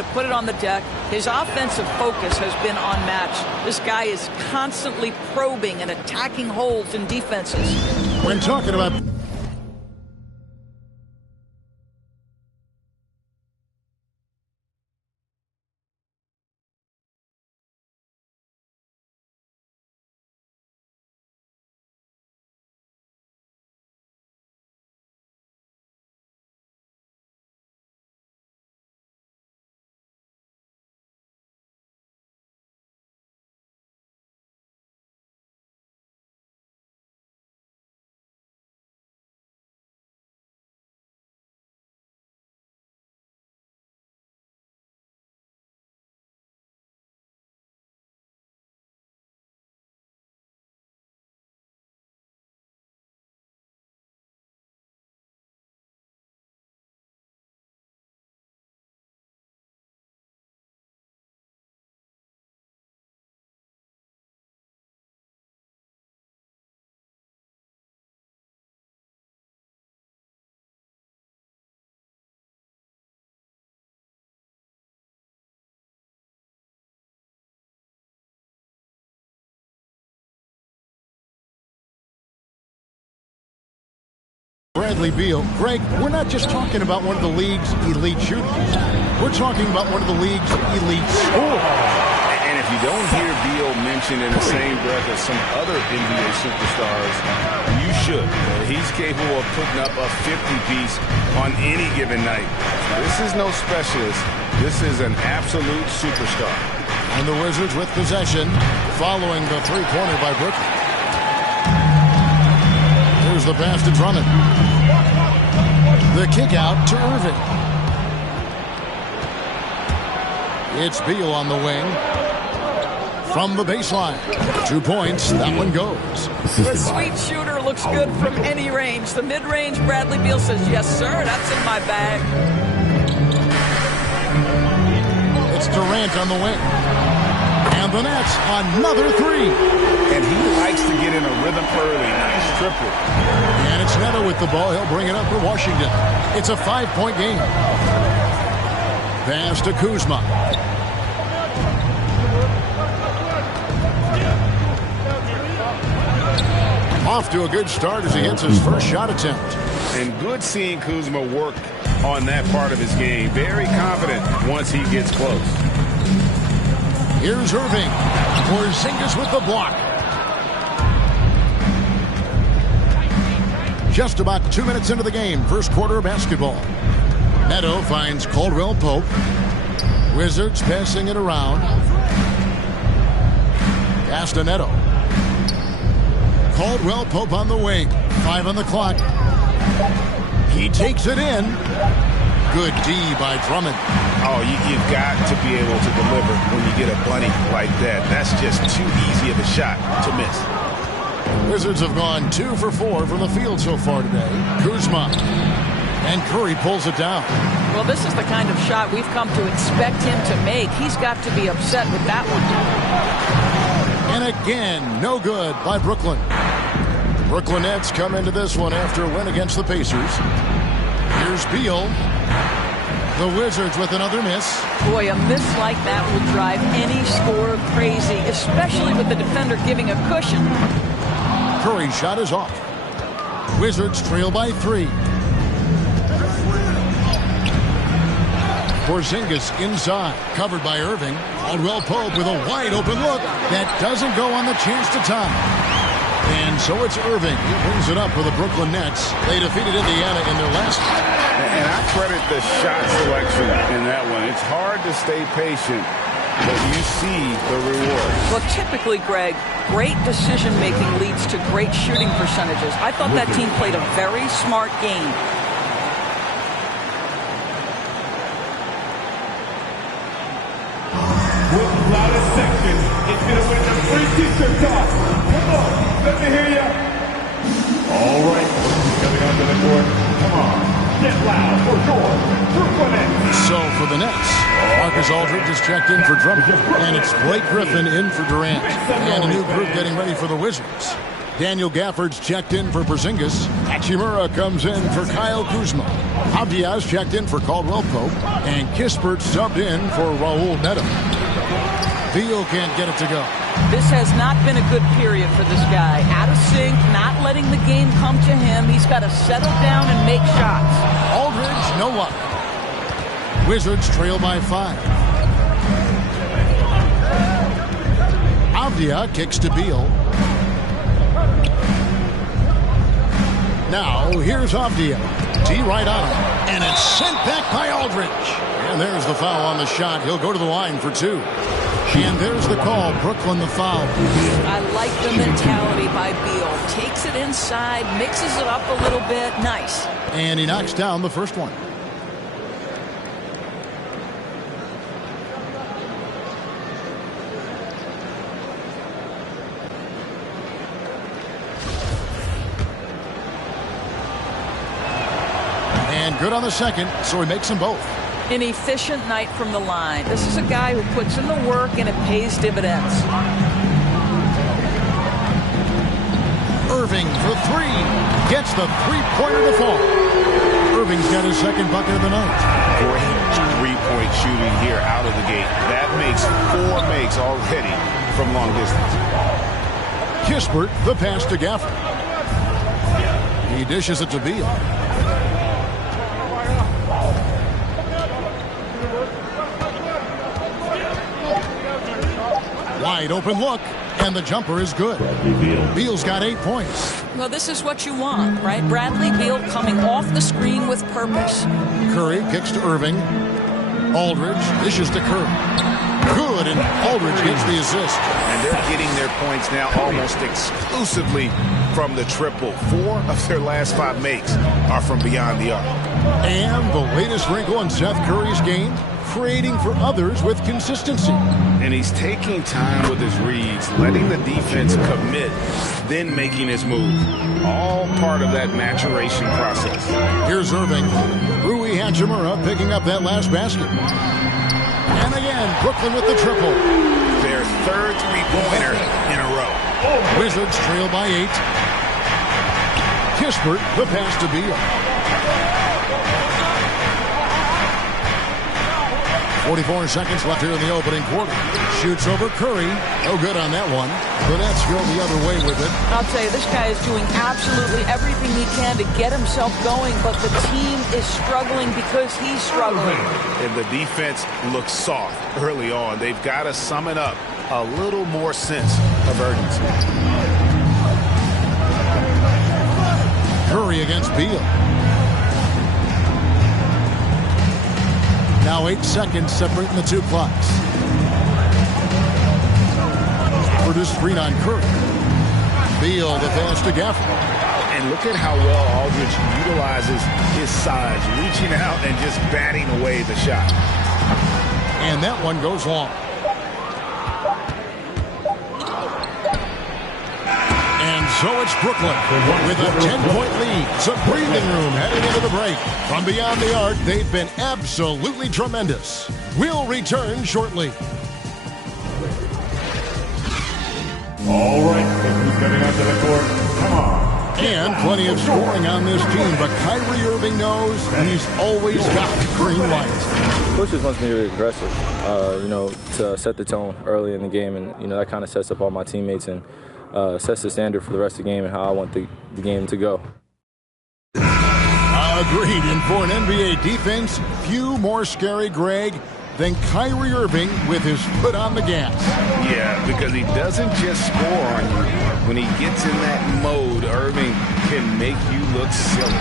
to put it on the deck. His offensive focus has been unmatched. This guy is constantly probing and attacking holes in defenses. When talking about Bradley Beal. Greg, we're not just talking about one of the league's elite shooters. We're talking about one of the league's elite scorers. And if you don't hear Beal mentioned in the same breath as some other NBA superstars, you should. He's capable of putting up a 50-piece on any given night. This is no specialist. This is an absolute superstar. And the Wizards with possession following the three-pointer by Brooklyn. Here's the pass to Drummond. The kick out to Irving. It's Beal on the wing. From the baseline. 2 points. That one goes. The sweet shooter looks good from any range. The mid-range, Bradley Beal says, yes, sir, that's in my bag. It's Durant on the wing. And the Nets, another three. And he likes to get in a rhythm early. Nice triple. And it's Neto with the ball. He'll bring it up for Washington. It's a 5-point game. Pass to Kuzma. Off to a good start as he hits his first shot attempt. And good seeing Kuzma work on that part of his game. Very confident once he gets close. Here's Irving. Porzingis with the block. Just about 2 minutes into the game. First quarter of basketball. Neto finds Caldwell Pope. Wizards passing it around. Pass to Neto. Caldwell Pope on the wing. 5 on the clock. He takes it in. Good D by Drummond. Oh, you've got to be able to deliver when you get a bunny like that. That's just too easy of a shot to miss. Wizards have gone 2 for 4 from the field so far today. Kuzma. And Curry pulls it down. Well, this is the kind of shot we've come to expect him to make. He's got to be upset with that one. And again, no good by Brooklyn. Brooklyn Nets come into this one after a win against the Pacers. Here's Beal. The Wizards with another miss. Boy, a miss like that will drive any scorer crazy, especially with the defender giving a cushion. Curry's shot is off. Wizards trail by 3. Porzingis inside, covered by Irving. Caldwell Pope with a wide open look that doesn't go on the chance to tie. And so it's Irving. He brings it up for the Brooklyn Nets. They defeated Indiana in their last. And I credit the shot selection in that one. It's hard to stay patient, but you see the reward. Well, typically, Greg, great decision-making leads to great shooting percentages. I thought that team played a very smart game. Loudest section is going to win the free t-shirt toss. Come on, let me hear ya. All right, coming onto the court. Come on, get loud for your Brooklyn Nets. So for the Nets, Marcus Aldridge is checked in for Drummond, and it's Blake Griffin in for Durant, and a new group getting ready for the Wizards. Daniel Gafford's checked in for Porzingis. Hachimura comes in for Kyle Kuzma. Avdia's checked in for Caldwell Pope. And Kispert subbed in for Raul Neto. Beal can't get it to go. This has not been a good period for this guy. Out of sync, not letting the game come to him. He's got to settle down and make shots. Aldridge, no luck. Wizards trail by 5. Avdia kicks to Beal. Now, here's Avdia. D right on him. And it's sent back by Aldridge. And there's the foul on the shot. He'll go to the line for 2. And there's the call. Brooklyn the foul. I like the mentality by Beal. Takes it inside, mixes it up a little bit. Nice. And he knocks down the first one. And good on the second, so he makes them both. An efficient night from the line. This is a guy who puts in the work and it pays dividends. Irving for 3. Gets the three-pointer to fall. Irving's got his second bucket of the night. Great three-point shooting here out of the gate. That makes 4 makes already from long distance. Kispert, the pass to Gafford. He dishes it to Beal. Wide open look, and the jumper is good. Beal's got 8 points. Well, this is what you want, right? Bradley Beal coming off the screen with purpose. Curry kicks to Irving. Aldridge dishes to Curry. Good, and Aldridge gets the assist. And they're getting their points now almost exclusively from the triple. 4 of their last 5 makes are from beyond the arc. And the latest wrinkle in Seth Curry's game, creating for others with consistency. And he's taking time with his reads, letting the defense commit, then making his move. All part of that maturation process. Here's Irving. Rui Hachimura picking up that last basket. And again, Brooklyn with the triple. Their third three-pointer in a row. Wizards trail by 8. Kispert, the pass to Beal. 44 seconds left here in the opening quarter. Shoots over Curry. No good on that one. The Nets go the other way with it. I'll tell you, this guy is doing absolutely everything he can to get himself going, but the team is struggling because he's struggling. And the defense looks soft early on. They've got to sum it up. A little more sense of urgency. Curry against Beal. Now 8 seconds separating the 2 clocks. For this screen on Curry. Beal, the pass to Gafford. And look at how well Aldridge utilizes his size, reaching out and just batting away the shot. And that one goes long. And so it's Brooklyn with a 10-point lead. Some breathing room heading into the break. From beyond the arc, they've been absolutely tremendous. We'll return shortly. All right, look who's coming onto the court. Come on. And plenty of scoring on this team, but Kyrie Irving knows he's always got the green light. Coach just wants me to be aggressive, to set the tone early in the game, and that kind of sets up all my teammates and sets the standard for the rest of the game and how I want the game to go. Agreed, and for an NBA defense, few more scary, Greg, than Kyrie Irving with his foot on the gas. Yeah, because he doesn't just score on you. When he gets in that mode, Irving can make you look silly.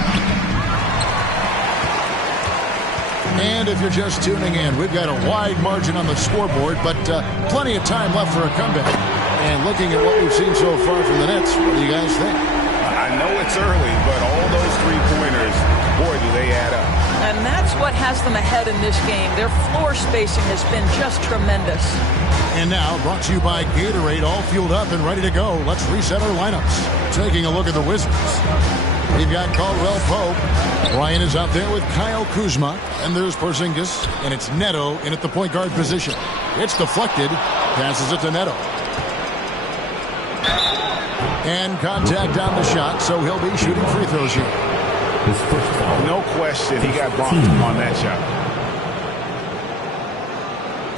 And if you're just tuning in, we've got a wide margin on the scoreboard, but plenty of time left for a comeback. And looking at what we've seen so far from the Nets, what do you guys think? I know it's early, but all those three-pointers, boy, do they add up. And that's what has them ahead in this game. Their floor spacing has been just tremendous. And now, brought to you by Gatorade, all fueled up and ready to go. Let's reset our lineups. Taking a look at the Wizards. We've got Caldwell Pope. Ryan is out there with Kyle Kuzma. And there's Porzingis. And it's Neto in at the point guard position. It's deflected. Passes it to Neto. And contact on the shot, so he'll be shooting free throws here. No question, he got bumped on that shot.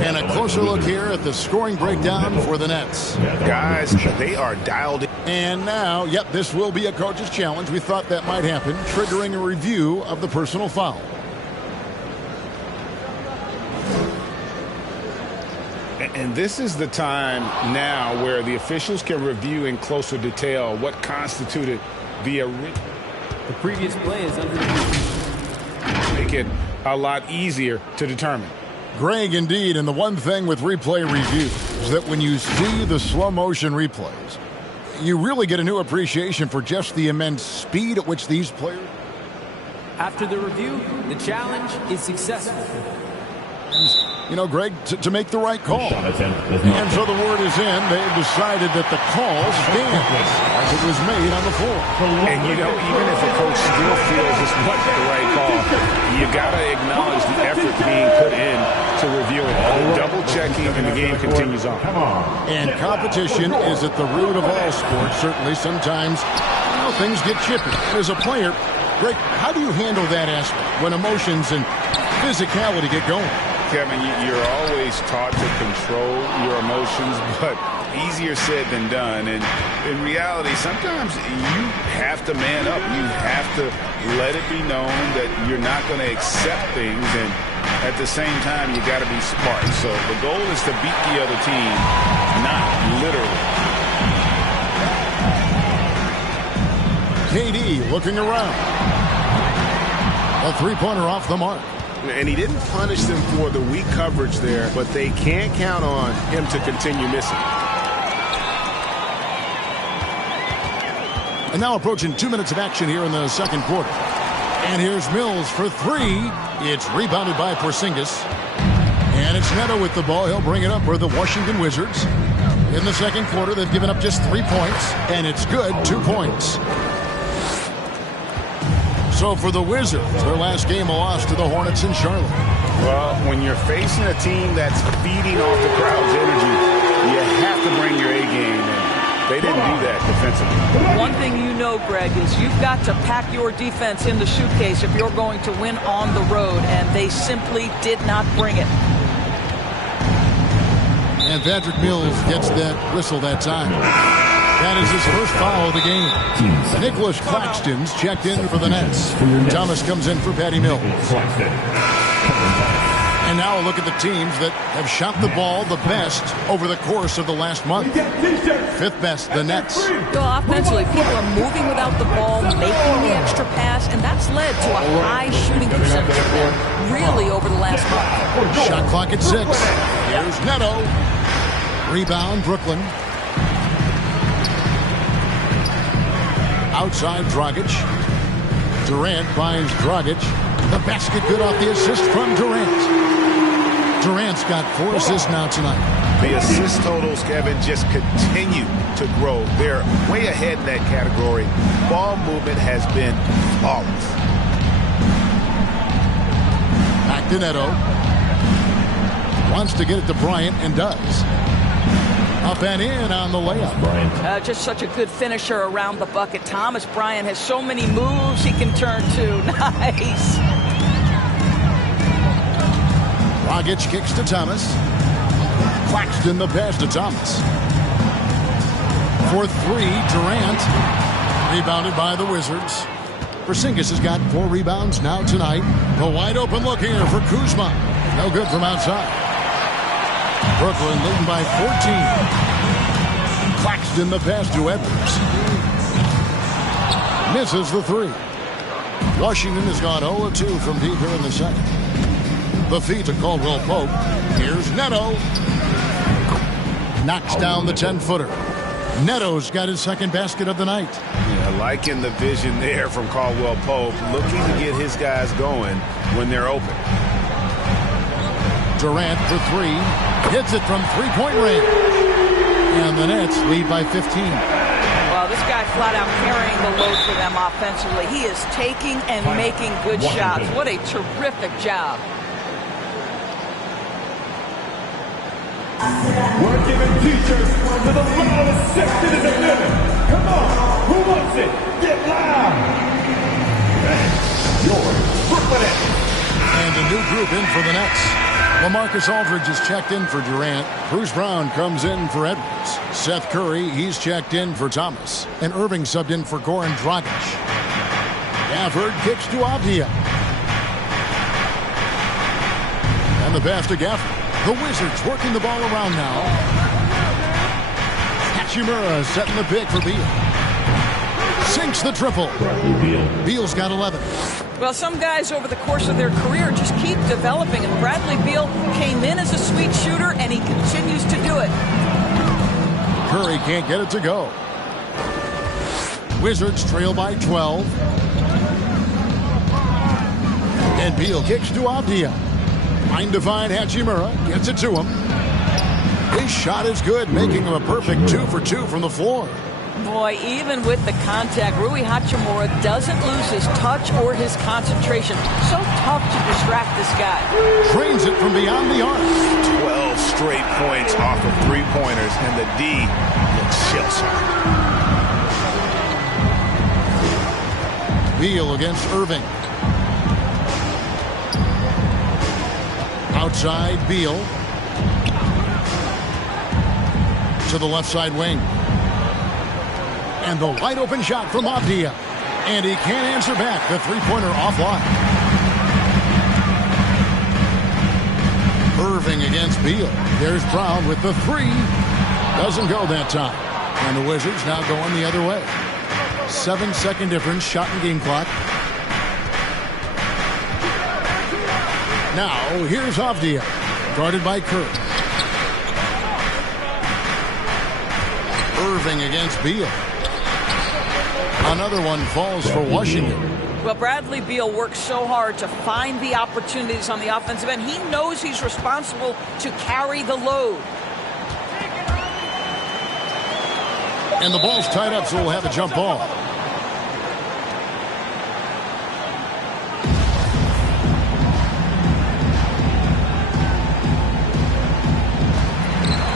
And a closer look here at the scoring breakdown for the Nets. Guys, they are dialed in. And now, yep, this will be a coach's challenge. We thought that might happen, triggering a review of the personal foul. And this is the time now where the officials can review in closer detail what constituted the previous play is under review. Make it a lot easier to determine. Greg, indeed, and the one thing with replay review is that when you see the slow motion replays, you really get a new appreciation for just the immense speed at which these players... After the review, the challenge is successful. You know, Greg, to make the right call. And so the word is in. They've decided that the call stands as it was made on the floor. And, you know, even if a coach still feels this wasn't the right call, you got to acknowledge the effort being put in to review it. Double-checking, and the game continues on. And competition is at the root of all sports. Certainly, sometimes, you know, things get chippy. As a player, Greg, how do you handle that aspect when emotions and physicality get going? Kevin, you're always taught to control your emotions, but easier said than done. And in reality, sometimes you have to man up. You have to let it be known that you're not going to accept things. And at the same time, you got to be smart. So the goal is to beat the other team, not literally. KD looking around. A three-pointer off the mark. And he didn't punish them for the weak coverage there, but they can't count on him to continue missing. And now approaching 2 minutes of action here in the second quarter. And here's Mills for three. It's rebounded by Porzingis. And it's Neto with the ball. He'll bring it up for the Washington Wizards. In the second quarter, they've given up just 3 points, and it's good, 2 points. So for the Wizards, their last game a loss to the Hornets in Charlotte. Well, when you're facing a team that's feeding off the crowd's energy, you have to bring your A game, and they didn't do that defensively. One thing you know, Greg, is you've got to pack your defense in the suitcase if you're going to win on the road, and they simply did not bring it. And Patrick Mills gets that whistle that time. That is his first foul of the game. Nicholas Claxton's checked in for the Nets. Thomas comes in for Patty Mills. And now a look at the teams that have shot the ball the best over the course of the last month. Fifth best, the Nets. Offensively, people are moving without the ball, making the extra pass, and that's led to a high shooting percentage for them, really, over the last month. Shot clock at 6. Here's Neto. Rebound, Brooklyn. Outside, Dragic. Durant finds Dragic. The basket good off the assist from Durant. Durant's got 4 assists now tonight. The assist totals, Kevin, just continue to grow. They're way ahead in that category. Ball movement has been flawless. Back to Neto. Wants to get it to Bryant and does. Up and in on the layup. Just such a good finisher around the bucket. Thomas Bryant has so many moves he can turn to. Nice. Dragic kicks to Thomas. Claxton the pass to Thomas. For 3, Durant. Rebounded by the Wizards. Porzingis has got 4 rebounds now tonight. The wide open look here for Kuzma. No good from outside. Brooklyn leading by 14. Claxton the pass to Edwards. Misses the 3. Washington has gone 0-2 from deep here in the second. The feed to Caldwell Pope. Here's Neto. Knocks down the 10-footer. Neto's got his second basket of the night. Yeah, liking the vision there from Caldwell Pope, looking to get his guys going when they're open. Durant for 3. Hits it from three-point range. And the Nets lead by 15. Well, this guy flat out carrying the load for them offensively. He is taking and making good shots. What a terrific job. We're giving teachers to the loudest section in the building. Come on, who wants it? Get loud! And your Brooklyn Nets. And a new group in for the Nets. LaMarcus Aldridge is checked in for Durant. Bruce Brown comes in for Edwards. Seth Curry, he's checked in for Thomas. And Irving subbed in for Goran Dragic. Gafford kicks to Avdia. And the pass to Gafford. The Wizards working the ball around now. Hachimura setting the pick for Beal. Sinks the triple. Beal's got 11. Well, some guys over the course of their career just keep developing, and Bradley Beal came in as a sweet shooter, and he continues to do it. Curry can't get it to go. Wizards trail by 12. And Beal kicks to Avdia. Trying to find Hachimura. Gets it to him. His shot is good, making him a perfect 2 for 2 from the floor. Boy, even with the contact, Rui Hachimura doesn't lose his touch or his concentration. So tough to distract this guy. Drains it from beyond the arc. 12 straight points off of three-pointers, and the D looks shell-shocked. Beal against Irving. Outside, Beal. To the left side wing. And the wide open shot from Avdia. And he can't answer back. The three-pointer offline. Irving against Beal. There's Brown with the three. Doesn't go that time. And the Wizards now going the other way. 7-second difference, shot and game clock. Now, here's Avdia. Guarded by Kerr. Irving against Beal. Another one falls for Washington. Well, Bradley Beal works so hard to find the opportunities on the offensive end. He knows he's responsible to carry the load. And the ball's tied up, so we'll have a jump ball.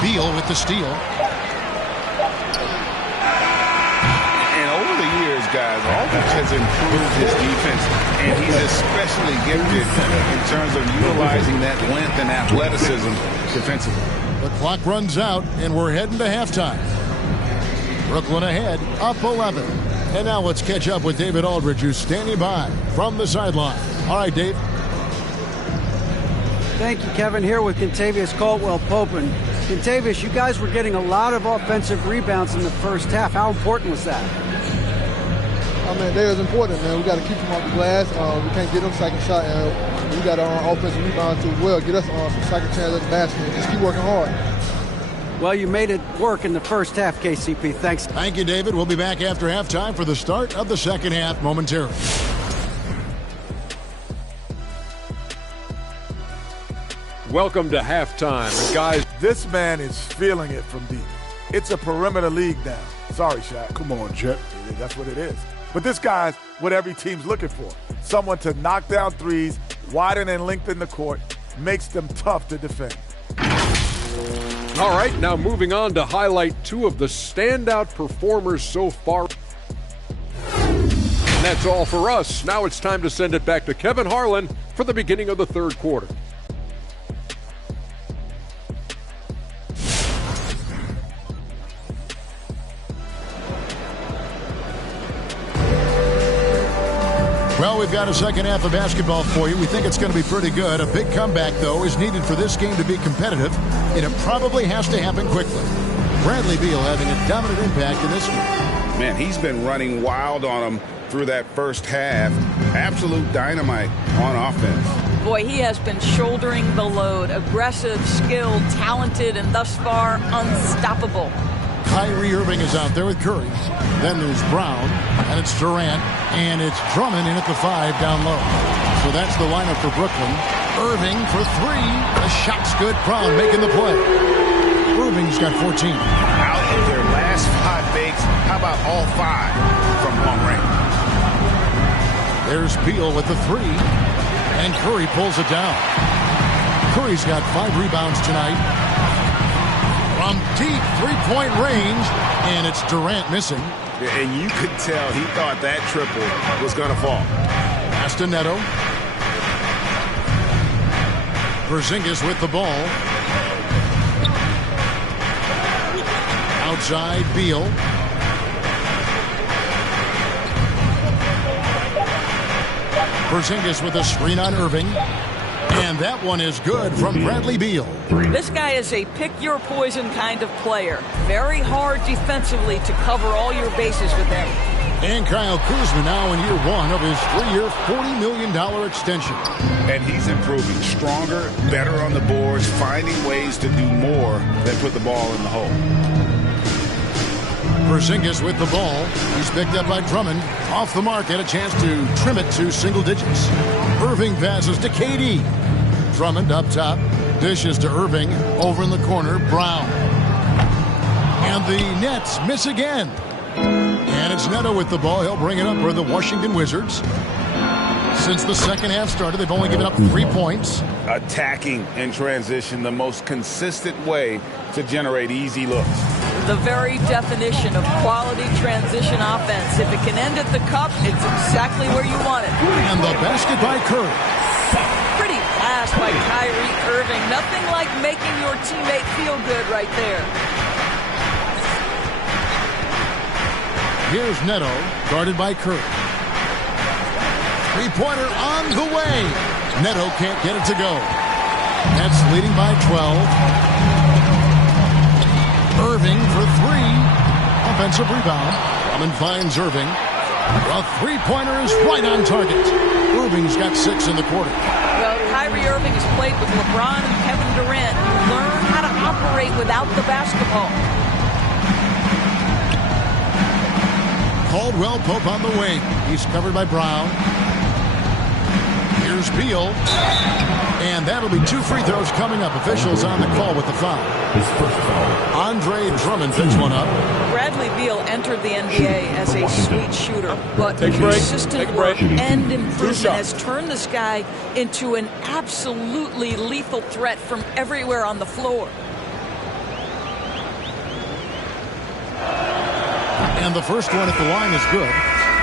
Beal with the steal. Guys, Aldridge has improved his defense, and he's especially gifted in terms of utilizing that length and athleticism defensively. The clock runs out, and we're heading to halftime. Brooklyn ahead, up 11. And now let's catch up with David Aldridge, who's standing by from the sideline. All right, Dave. Thank you, Kevin. Here with Kentavious Caldwell-Pope. And Kentavious, you guys were getting a lot of offensive rebounds in the first half. How important was that? I mean, that is important, man. We got to keep them off the glass. We can't get them second shot, and we got our offensive rebound to well get us some second chance at the basket. And just keep working hard. Well, you made it work in the first half, KCP. Thanks. Thank you, David. We'll be back after halftime for the start of the second half momentarily. Welcome to halftime. And guys, this man is feeling it from deep. It's a perimeter league now. Sorry, Shaq. Come on, Jet. That's what it is. But this guy's what every team's looking for. Someone to knock down threes, widen and lengthen the court, makes them tough to defend. All right, now moving on to highlight two of the standout performers so far. And that's all for us. Now it's time to send it back to Kevin Harlan for the beginning of the third quarter. Well, we've got a second half of basketball for you. We think it's going to be pretty good. A big comeback, though, is needed for this game to be competitive, and it probably has to happen quickly. Bradley Beal having a dominant impact in this one. Man, he's been running wild on him through that first half. Absolute dynamite on offense. Boy, he has been shouldering the load. Aggressive, skilled, talented, and thus far unstoppable. Kyrie Irving is out there with Curry. Then there's Brown, and it's Durant, and it's Drummond in at the 5 down low. So that's the lineup for Brooklyn. Irving for 3. The shot's good. Brown making the play. Irving's got 14. Out of their last 5 fakes, how about all 5 from long range? There's Beal with the 3, and Curry pulls it down. Curry's got 5 rebounds tonight. From deep three-point range, and it's Durant missing. And you could tell he thought that triple was going to fall. Pass to Neto. Porzingis with the ball. Outside, Beal. Porzingis with a screen on Irving. And that one is good from Bradley Beal. This guy is a pick-your-poison kind of player. Very hard defensively to cover all your bases with him. And Kyle Kuzma now in year one of his 3-year, $40 million extension. And he's improving. Stronger, better on the boards, finding ways to do more than put the ball in the hole. Porzingis with the ball. He's picked up by Drummond. Off the mark, had a chance to trim it to single digits. Irving passes to KD. Drummond up top. Dishes to Irving. Over in the corner, Brown. And the Nets miss again. And it's Neto with the ball. He'll bring it up for the Washington Wizards. Since the second half started, they've only given up 3 points. Attacking in transition, the most consistent way to generate easy looks. The very definition of quality transition offense. If it can end at the cup, it's exactly where you want it. And the basket by Curry. Pretty pass by Kyrie Irving. Nothing like making your teammate feel good right there. Here's Neto, guarded by Curry. Three-pointer on the way. Neto can't get it to go. Nets leading by 12. Irving for three. Offensive rebound. Drummond finds Irving. A three-pointer is right on target. Irving's got 6 in the quarter. Well, Kyrie Irving has played with LeBron and Kevin Durant. Learn how to operate without the basketball. Caldwell Pope on the wing. He's covered by Brown. Here's Beal. And that'll be 2 free throws coming up. Officials on the call with the foul. His first foul. Andre Drummond picks one up. Bradley Beal entered the NBA as a sweet shooter, but consistent work and improvement has turned this guy into an absolutely lethal threat from everywhere on the floor. And the first one at the line is good.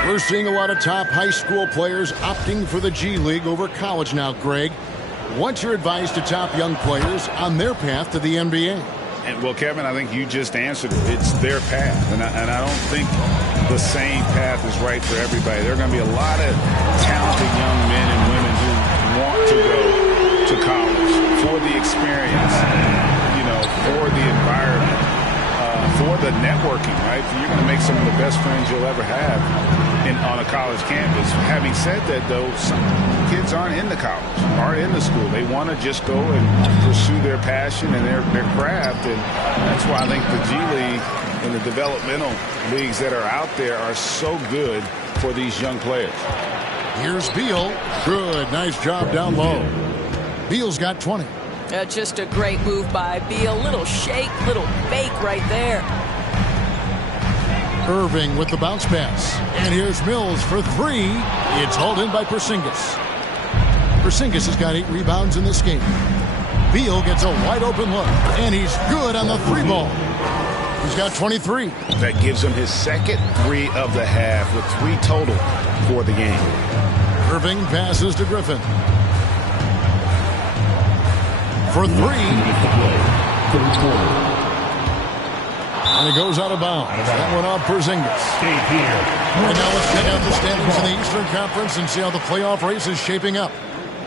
We're seeing a lot of top high school players opting for the G League over college now, Greg. What's your advice to top young players on their path to the NBA? And, well, Kevin, I think you just answered it. It's their path. And I don't think the same path is right for everybody. There are going to be a lot of talented young men and women who want to go to college for the experience, for the environment, for the networking, right? You're going to make some of the best friends you'll ever have on a college campus. Having said that, though, some kids aren't in the college, aren't in the school. They want to just go and pursue their passion and their craft, and that's why I think the G League and the developmental leagues that are out there are so good for these young players. Here's Beal. Good. Nice job down low. Beal's got 20. Just a great move by Beal. Little shake, little fake right there. Irving with the bounce pass. And here's Mills for 3. It's hauled in by Porzingis. Porzingis has got 8 rebounds in this game. Beal gets a wide open look. And he's good on the 3 ball. He's got 23. That gives him his second 3 of the half with 3 total for the game. Irving passes to Griffin. For 3. And it goes out of bounds. That one off Porzingis. And now let's check out the standings in the Eastern Conference and see how the playoff race is shaping up.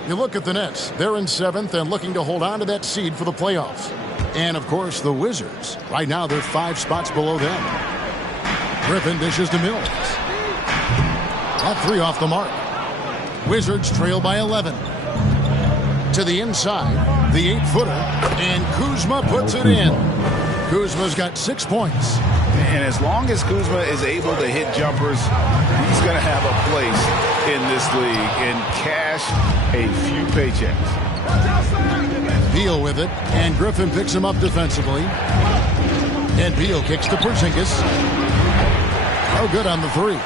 You look at the Nets. They're in 7th and looking to hold on to that seed for the playoffs. And, of course, the Wizards. Right now, they're 5 spots below them. Griffin dishes to Mills. That 3 off the mark. Wizards trail by 11. To the inside, the 8-footer. And Kuzma puts it in. Kuzma's got 6 points. And as long as Kuzma is able to hit jumpers, he's going to have a place in this league and cash a few paychecks. Beal with it, and Griffin picks him up defensively. And Beal kicks to Porzingis. Oh, good on the 3.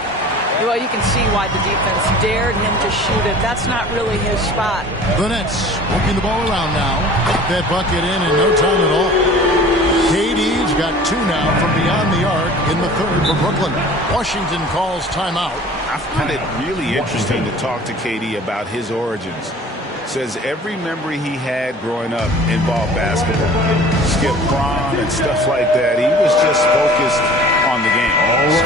Well, you can see why the defense dared him to shoot it. That's not really his spot. The Nets working the ball around now. That bucket in no time at all. KD KD's got 2 now from beyond the arc in the third for Brooklyn. Washington calls timeout. I find it really interesting to talk to KD about his origins. Says every memory he had growing up involved basketball. Skip prom and stuff like that. He was just focused on the game.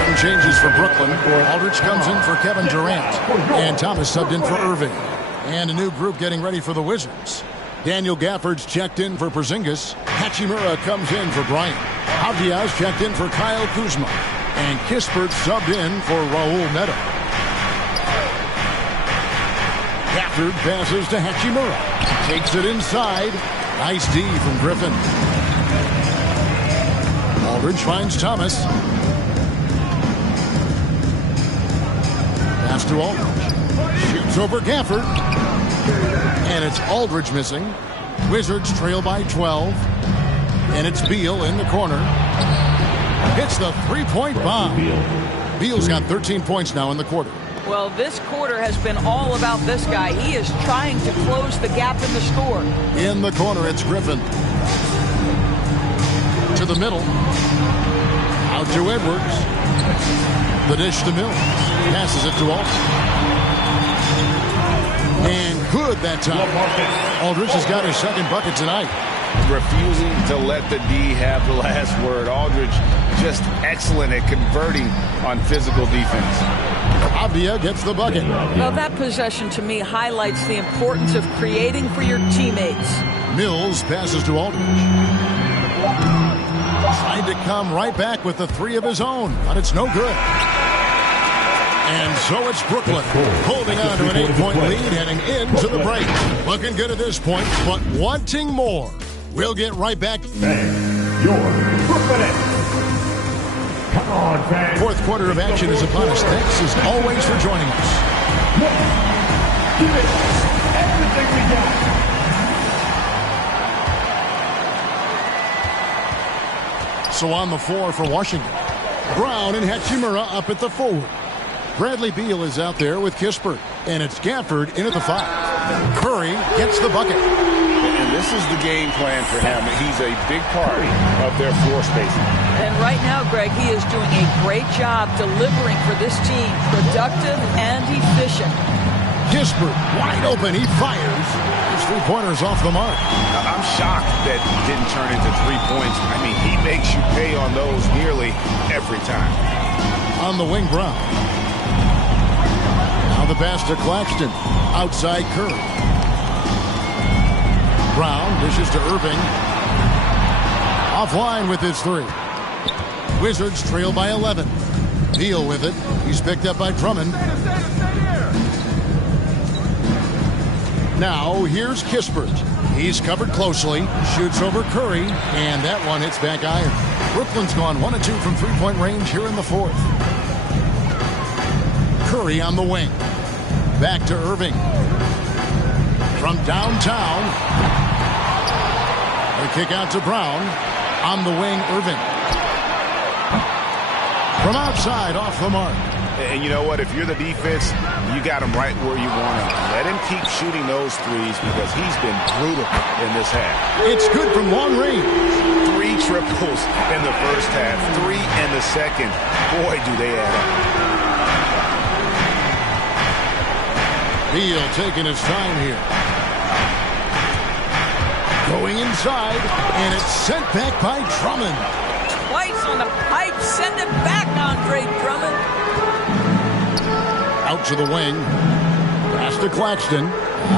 Some changes for Brooklyn. Aldridge comes in for Kevin Durant. And Thomas subbed in for Irving. And a new group getting ready for the Wizards. Daniel Gafford's checked in for Porzingis. Hachimura comes in for Bryant. Avdia's checked in for Kyle Kuzma. And Kispert subbed in for Raul Neto. Gafford passes to Hachimura. Takes it inside. Nice D from Griffin. Aldridge finds Thomas. Pass to Aldridge. Shoots over Gafford. And it's Aldridge missing. Wizards trail by 12. And it's Beal in the corner. Hits the three-point bomb. Beal's got 13 points now in the quarter. Well, this quarter has been all about this guy. He is trying to close the gap in the score. In the corner, it's Griffin. To the middle. Out to Edwards. The dish to Mills. Passes it to Aldridge. And good that time. Aldridge has got his second bucket tonight. Refusing to let the D have the last word. Aldridge just excellent at converting on physical defense. Avdia gets the bucket. Well, that possession to me highlights the importance of creating for your teammates. Mills passes to Aldridge. Trying to come right back with the 3 of his own, but it's no good. And so it's Brooklyn holding on to an 8-point lead heading into the break. Looking good at this point, but wanting more. We'll get right back. Your Brooklyn. Come on, fans. Fourth quarter of action is upon us. Thanks as always for joining us. Give it everything we got. So on the floor for Washington. Brown and Hachimura up at the forward. Bradley Beal is out there with Kispert. And it's Gafford in at the 5. Curry gets the bucket. And this is the game plan for him. He's a big part of their floor spacing. And right now, Greg, he is doing a great job delivering for this team. Productive and efficient. Kispert wide open. He fires. His 3-pointers off the mark. I'm shocked that didn't turn into 3 points. I mean, he makes you pay on those nearly every time. On the wing, Brown. Now the pass to Claxton. Outside Curry. Brown dishes to Irving. Offline with his 3. Wizards trail by 11. Beal with it. He's picked up by Drummond. Now here's Kispert. He's covered closely. Shoots over Curry. And that one hits back iron. Brooklyn's gone 1 of 2 from 3-point range here in the fourth. Curry on the wing. Back to Irving. From downtown. The kick out to Brown. On the wing, Irving. From outside, off the mark. And you know what? If you're the defense, you got him right where you want him. Let him keep shooting those threes because he's been brutal in this half. It's good from long range. 3 triples in the first half, 3 in the second. Boy, do they add up. Beal taking his time here. Going inside, and it's sent back by Drummond. Twice on the pipe, send it back, Andre Drummond. Out to the wing. Pass to Claxton.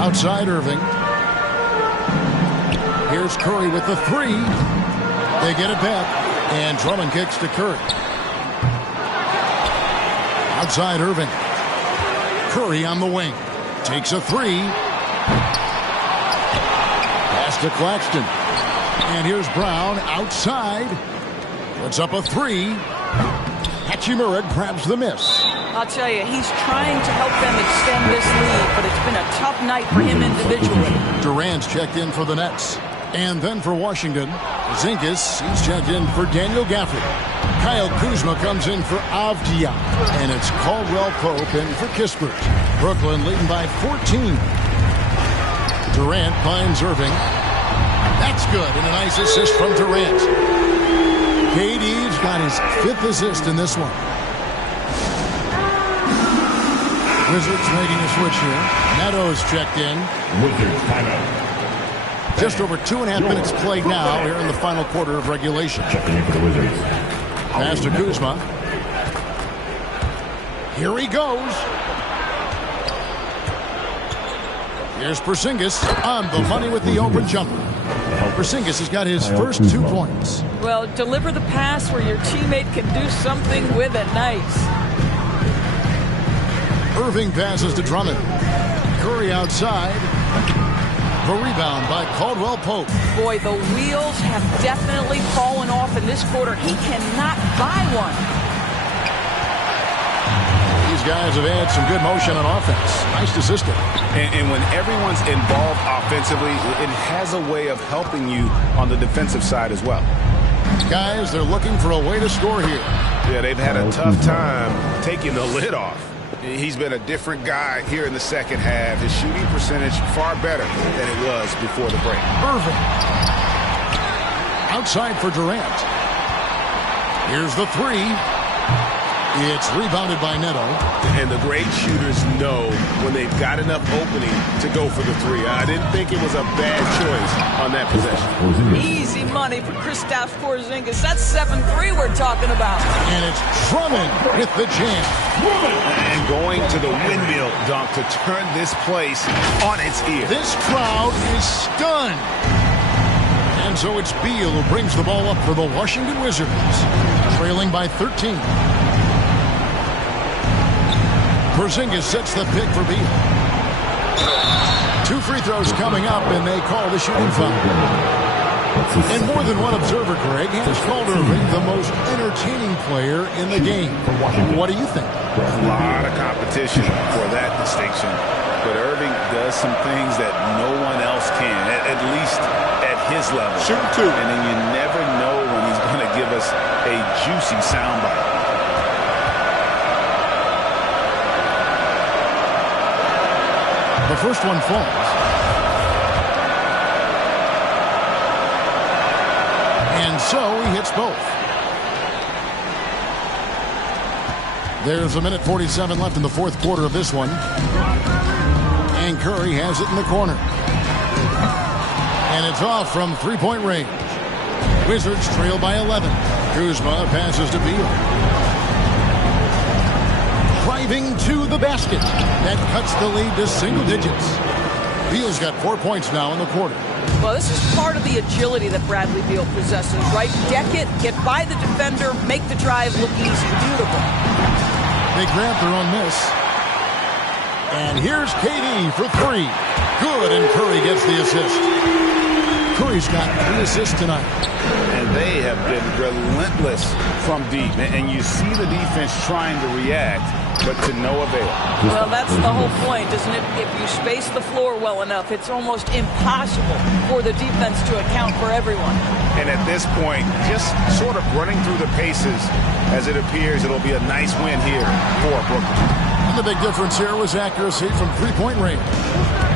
Outside Irving. Here's Curry with the 3. They get it back, and Drummond kicks to Curry. Outside Irving. Curry on the wing. Takes a 3. Pass to Claxton. And here's Brown outside. Puts up a 3. Hachimura grabs the miss. I'll tell you, he's trying to help them extend this lead, but it's been a tough night for him individually. Durant's checked in for the Nets. And then for Washington, Zinkis, he's checked in for Daniel Gafford. Kyle Kuzma comes in for Avdia. And it's Caldwell Pope in for Kispert. Brooklyn leading by 14. Durant finds Irving. That's good, and a nice assist from Durant. KD's got his 5th assist in this one. Wizards making a switch here. Neto's checked in. Wizards timeout. Just over 2.5 minutes played now here in the final quarter of regulation. Checking in for the Wizards. Pass to Kuzma. Here he goes. Here's Porzingis on the money with the open jumper. Porzingis has got his first 2 points. Well, deliver the pass where your teammate can do something with it. Nice. Irving passes to Drummond. Curry outside. The rebound by Caldwell Pope. Boy, the wheels have definitely fallen off in this quarter. He cannot buy one. These guys have had some good motion on offense. Nice assistant. And when everyone's involved offensively, it has a way of helping you on the defensive side as well. Guys, they're looking for a way to score here. Yeah, they've had a tough time taking the lid off. He's been a different guy here in the second half. His shooting percentage far better than it was before the break. Irving. Outside for Durant. Here's the 3. It's rebounded by Neto. And the great shooters know when they've got enough opening to go for the 3. I didn't think it was a bad choice on that possession. Easy money for Kristaps Porzingis. That's 7-3 we're talking about. And it's Drummond with the jam. And going to the windmill dunk to turn this place on its ear. This crowd is stunned. And so it's Beal who brings the ball up for the Washington Wizards, trailing by 13. Porzingis sets the pick for Beal. 2 free throws coming up, and they call the shooting foul. And more than one observer, Greg, has called Irving the most entertaining player in the game. What do you think? A lot of competition for that distinction. But Irving does some things that no one else can, at least at his level. Shooting 2. And then you never know when he's going to give us a juicy soundbite. The first one falls. And so he hits both. There's 1:47 left in the fourth quarter of this one. And Curry has it in the corner. And it's off from 3-point range. Wizards trail by 11. Kuzma passes to Beal. Driving to the basket. That cuts the lead to single digits. Beal's got 4 points now in the quarter. Well, this is part of the agility that Bradley Beal possesses, right? Deck it, get by the defender, make the drive look easy. Beautiful. They grab their own miss. And here's KD for 3. Good, and Curry gets the assist. Curry's got 3 assists tonight. And they have been relentless from deep. And you see the defense trying to react, but to no avail. Well, that's the whole point, isn't it? If you space the floor well enough, it's almost impossible for the defense to account for everyone. And at this point, just sort of running through the paces, as it appears it'll be a nice win here for Brooklyn. And the big difference here was accuracy from 3-point range.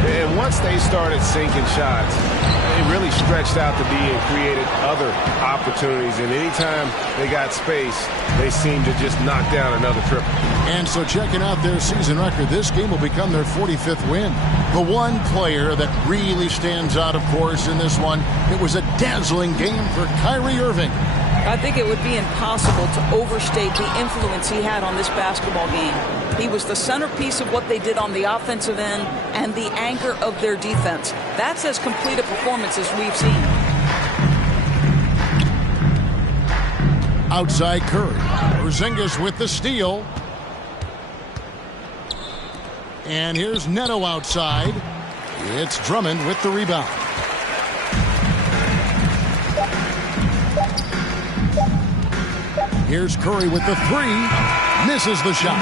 And once they started sinking shots, it really stretched out the D and created other opportunities. And anytime they got space, they seemed to just knock down another triple. And so checking out their season record, this game will become their 45th win. The one player that really stands out, of course, in this one, it was a dazzling game for Kyrie Irving. I think it would be impossible to overstate the influence he had on this basketball game. He was the centerpiece of what they did on the offensive end and the anchor of their defense. That's as complete a performance as we've seen. Outside Curry. Porzingis with the steal. And here's Neto outside. It's Drummond with the rebound. Here's Curry with the 3. Misses the shot.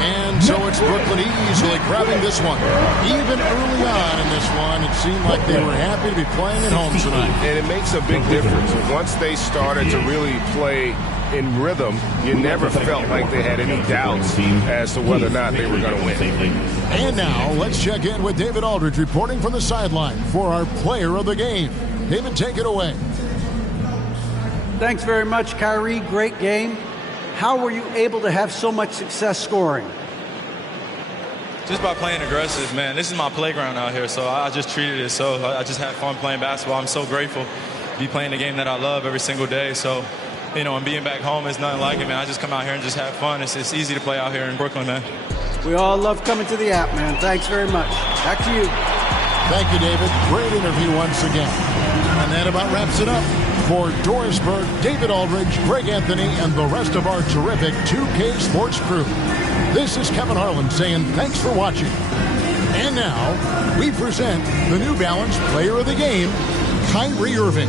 And so it's Brooklyn easily grabbing this one. Even early on in this one, it seemed like they were happy to be playing at home tonight. And it makes a big difference. Once they started to really play in rhythm, you never felt like they had any doubts as to whether or not they were going to win. And now let's check in with David Aldridge reporting from the sideline for our player of the game. David, take it away. Thanks very much, Kyrie. Great game. How were you able to have so much success scoring? Just by playing aggressive, man. This is my playground out here, so I just treated it so. I just had fun playing basketball. I'm so grateful to be playing the game that I love every single day. So, you know, and being back home is nothing like it, man. I just come out here and just have fun. It's easy to play out here in Brooklyn, man. We all love coming to the app, man. Thanks very much. Back to you. Thank you, David. Great interview once again. And that about wraps it up. For Doris Burke, David Aldridge, Greg Anthony, and the rest of our terrific 2K Sports crew, this is Kevin Harlan saying thanks for watching. And now, we present the New Balance Player of the Game, Kyrie Irving.